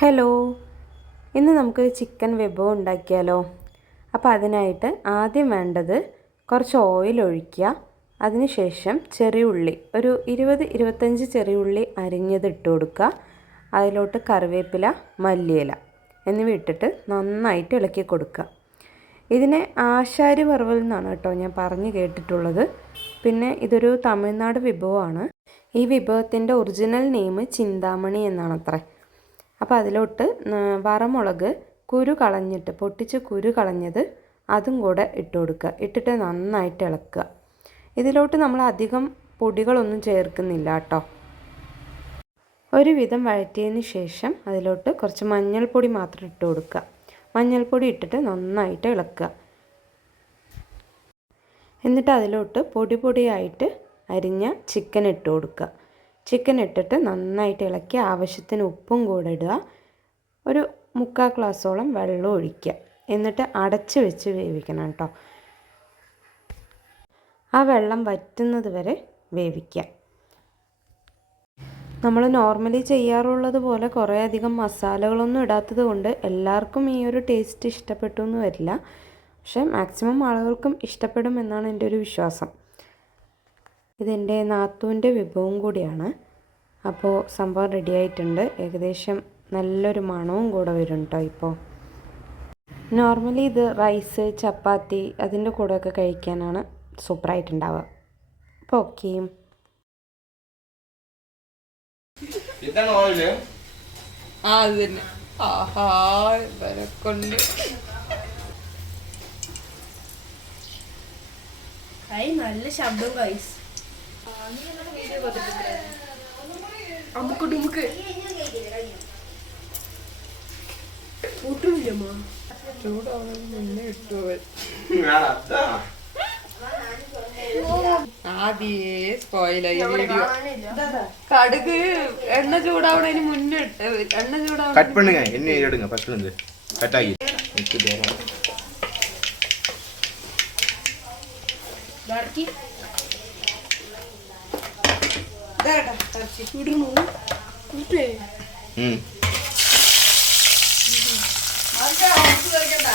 Hello, ഇന്ന് നമുക്കൊരു chicken വിഭവം ഉണ്ടാക്കിയാലോ. അപ്പോൾ അതിനായിട്ട് ആദ്യം വേണ്ടത് കുറച്ച് ഓയിൽ ഒഴിക്കുക. അതിനുശേഷം ചെറിയ ഉള്ളി, ഒരു 20-25 ചെറിയ ഉള്ളി അരിഞ്ഞത് ഇട്ട് കൊടുക്കുക. അതിലോട്ട് കറിവേപ്പില, മല്ലിയില എന്നിവ ഇട്ടിട്ട് നന്നായിട്ട് ഇളക്കി കൊടുക്കുക. ഇതിനെ ആശാരി വറവൽ എന്നാണ് കേട്ടോ ഞാൻ പറഞ്ഞു കേട്ടിട്ടുള്ളത്. പിന്നെ ഇതൊരു തമിഴ്നാട് വിഭവമാണ്. ഈ വിഭവത്തിൻ്റെ ഒറിജിനൽ നെയിം ചിന്താമണി എന്നാണത്രേ. അപ്പോൾ അതിലോട്ട് വറമുളക് പൊട്ടിച്ച് കുരു കളഞ്ഞത് അതും കൂടെ ഇട്ട് കൊടുക്കുക. ഇട്ടിട്ട് നന്നായിട്ട് ഇളക്കുക. ഇതിലോട്ട് നമ്മൾ അധികം പൊടികളൊന്നും ചേർക്കുന്നില്ല കേട്ടോ. ഒരുവിധം വഴറ്റിയതിന് ശേഷം അതിലോട്ട് കുറച്ച് മഞ്ഞൾപ്പൊടി മാത്രം ഇട്ട് കൊടുക്കുക. മഞ്ഞൾപ്പൊടി ഇട്ടിട്ട് നന്നായിട്ട് ഇളക്കുക. എന്നിട്ട് അതിലോട്ട് പൊടിയായിട്ട് അരിഞ്ഞ ചിക്കൻ ഇട്ട് കൊടുക്കുക. ചിക്കൻ ഇട്ടിട്ട് നന്നായിട്ട് ഇളക്കി ആവശ്യത്തിന് ഉപ്പും കൂടെ ഇടുക. ഒരു 3/4 ഗ്ലാസ്സോളം വെള്ളം ഒഴിക്കുക. എന്നിട്ട് അടച്ച് വെച്ച് വേവിക്കണം കേട്ടോ. ആ വെള്ളം വറ്റുന്നത് വരെ വേവിക്കുക. നമ്മൾ നോർമലി ചെയ്യാറുള്ളത് പോലെ കുറേ അധികം മസാലകളൊന്നും ഇടാത്തത് കൊണ്ട് എല്ലാവർക്കും ഈ ഒരു ടേസ്റ്റ് ഇഷ്ടപ്പെട്ടു എന്ന് വരില്ല. പക്ഷേ മാക്സിമം ആളുകൾക്കും ഇഷ്ടപ്പെടും എന്നാണ് എൻ്റെ ഒരു വിശ്വാസം. ഇതെൻ്റെ നാത്തൂൻ്റെ വിഭവം കൂടിയാണ്. അപ്പോൾ സംഭവം റെഡി ആയിട്ടുണ്ട്. ഏകദേശം നല്ലൊരു മണവും കൂടെ വരും കേട്ടോ. ഇപ്പോൾ നോർമലി ഇത് റൈസ്, ചപ്പാത്തി അതിൻ്റെ കൂടെയൊക്കെ കഴിക്കാനാണ് സൂപ്പറായിട്ടുണ്ടാവുക. അപ്പോൾ ഓക്കെ. നല്ല ശബ്ദം ഗൈസ്. അമുക്ക് ഡുമുക്ക് ഒട്ടുമില്ലമ്മ. മുന്നേ ഇട്ടു ആദ്യേ സ്പോയിലായി വീഡിയോ. കടുക് എണ്ണ ചൂടാവണതിന് മുന്നേ എണ്ണ ചൂടാവണ கட் பண்ணுங்க எண்ணெய் எடுங்க ஃபர்ஸ்ட்ல இருந்து கட் ஆகி ബാക്കി ദാടാ തർച്ചി വിടുന്നു വിട്ടേ. ആർക്കാ ഓഫ് ചെയ്യണ്ട.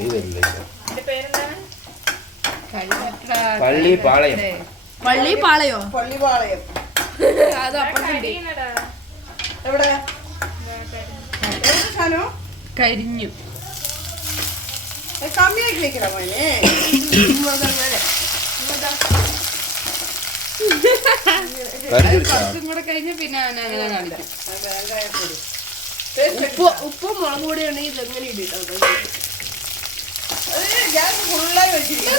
ഇതിന്റെ പേരെന്താണ്? പള്ളിപ്പാളയം. പള്ളിപ്പാളയോ? പള്ളിപ്പാളയം. അത് അപ്പുറത്തുണ്ട്. എവിടെ സാധനം കരിഞ്ഞു. കമ്മിയാക്കി വെക്കണ മോനെ. കുറച്ചും കൂടെ കഴിഞ്ഞ പിന്നെ അങ്ങനെ കാണിക്കും. ഉപ്പും മുളക് പൊടി ഉണ്ടെങ്കിൽ ഇതെങ്ങനെ ഇടിട്ടോ. ഗ്യാസ് ഫുള്ളായി വെച്ചിരിക്കും.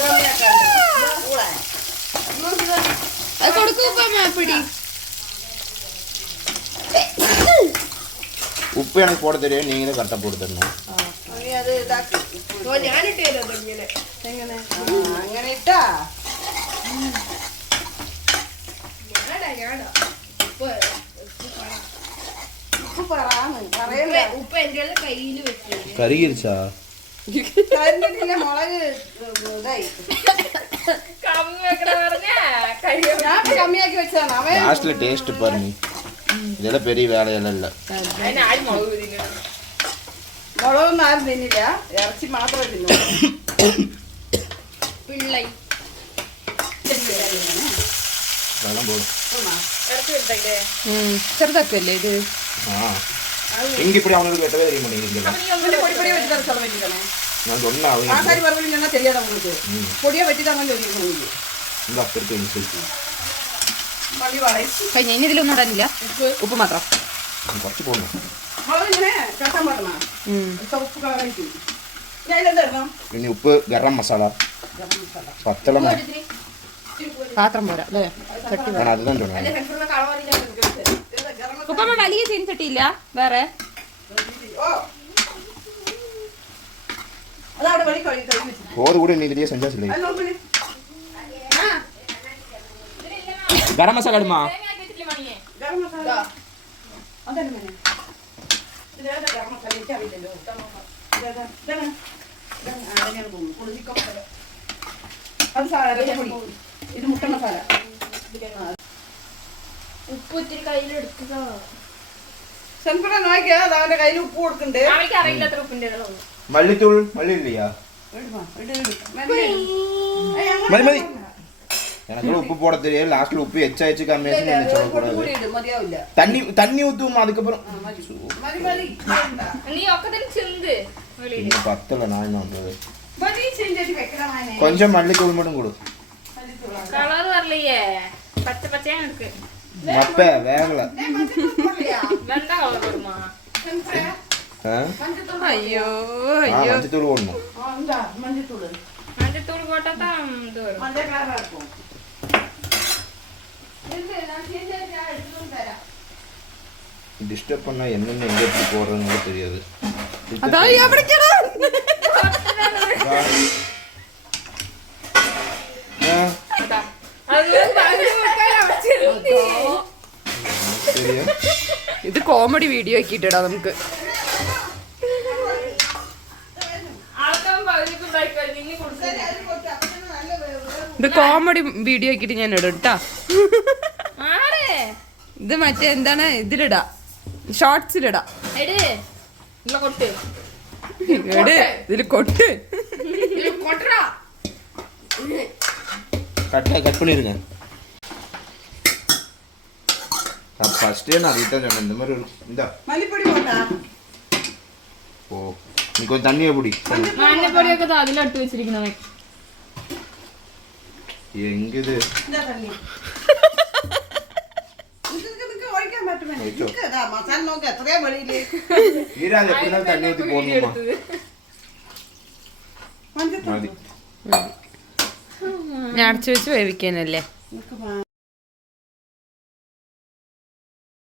അത് കൊടുക്കും പിടി. உப்பு எனக்கு போட தெரியும், நீங்களே கரெக்டாக போட்டு தரணும். ഞാനിട്ട് ഇങ്ങനെ എങ്ങനെ അങ്ങനെ ഇട്ടാ ഉപ്പ് എന്റെ കയ്യിൽ വെച്ചു. கருகிருச்சா? കരിഞ്ഞിട്ടില്ല, മുളക് ഇതായി. ഞാൻ കമ്മിയാക്കി വെച്ചതാണ്. അവൻ லாஸ்ட்ல டேஸ்ட் பாருங்க. இதெல்லாம் பெரிய வேலையெல்லாம் இல்லை. മുളകൊന്നും ആരും തിന്നില്ല, ഇറച്ചി മാത്രമേ തിന്നു. പിള്ളൈ വെള്ളം പോടും. ചെറുതൊക്കെയല്ലേ ഇത്? எங்க இப்படி அவனுக்கு வெட்டவே தெரிய மாட்டேங்குது. நான் சொன்னா ஆசாரி வரவழைக்கு சொன்னா தெரியாத உங்களுக்கு. பொடியா வெட்டிதாங்கன்னு சொல்லியிருக்கோம். இந்த அப்பருக்கு இன்சல்ட். കഴിഞ്ഞ ഇനി ഇതിലൊന്നും ഇടാനില്ല, ഉപ്പ് മാത്രം. കുറച്ച് പോകണം. ഇനി ഉപ്പ്, ഗരം മസാല, പത്തളം പാത്രം പോരാ അല്ലേ? അതുதான் சொன்னேன். ഉപ്പമ്മ വലിയ ചീനിച്ചട്ടിയില്ല വേറെ? சோறு கூட நீ இதுலயே செஞ்சா சொல்லி. கரம் மசாலா இடுமா? അത് സാധനം ഇത് മുട്ട സെൻപുറ നോക്കിയാ അത് അവന്റെ കയ്യിൽ ഉപ്പ് കൊടുക്കണ്ട്. അവർക്ക് അറിയില്ലാത്ര ഉപ്പിന്റെ മല്ലിത്തൂൾ മല്ലി ഇല്ലയാ മതി മതി எனக்கு உப்பு போட தெரியாது லாஸ்ட்ல உப்பு எச்சாயிச்சு கம்மியாச்சு என்ன சொல்லக்கூடாது മതിയാവില്ല. தண்ணி தண்ணி ஊத்துவோம் அதுக்கப்புறம் മതി മതി നീ ഒക്കെ തന്നെ ചിന്ത് இன்னும் பத்தல நான் வந்தது മതി ചെഞ്ചി വെക്കണമാനെ. கொஞ்சம் மல்லித்தூள் மட்டும் கொடு കളർ വരலையே പച്ച പച്ചയാ എടുക്ക് மப்ப வேகல വെണ്ട കളർ വരുമാ അയ്യോ மஞ்சத்தூள் போடணும் എന്താ മഞ്ഞത്തൂള് മഞ്ഞത്തൂൾ പോട്ടാ ഇത് വരും മഞ്ഞ കളറാ இருக்கும். நான் செஞ்சு எடுத்துட்டு தரேன். டிஸ்டர்ப் பண்ணா என்னென்ன எங்க எப்படி போடுறதுன்னு தெரியாது അതാ എവിടേക്കാണ് தெரியும் ഇത് കോമഡി വീഡിയോ ആക്കിയിട്ടാ നമുക്ക്. ഇത് കോമഡി വീഡിയോ ആക്കിയിട്ട് ഞാൻ ഇടും കേട്ടാ. ഇത് മറ്റേ എന്താണ് ഇതിലിടാ, ഷോർട്സിലിടാ. എട് കൊട്ട് എട് ഇതില് കൊട്ട്. கட் பண்ணிருங்க ஃபர்ஸ்டே நான் அதைத்தான் சொன்னேன் இந்த மாதிரி ஒரு இந்தா മല്ലിപ്പൊടി പോട്ടാ. ஓ நீ கொஞ்சம் தண்ணியை பிடி മഞ്ഞപ്പൊടിയൊക്കെ അതിലിട്ട് വെച്ചിരിക്കണേ. எங்க இது എന്താ തണ്ണി ഒഴിക്കാൻ പറ്റുമോ? മസാല നോക്ക് എത്രയാ വെളിയില്. ஈராது எப்படினாலும் தண்ணி ஊற்றி போடணுமா മഞ്ഞത്തൂൾ மதி ഞാൻ അടച്ചു വെച്ച് വേവിക്കാനല്ലേ.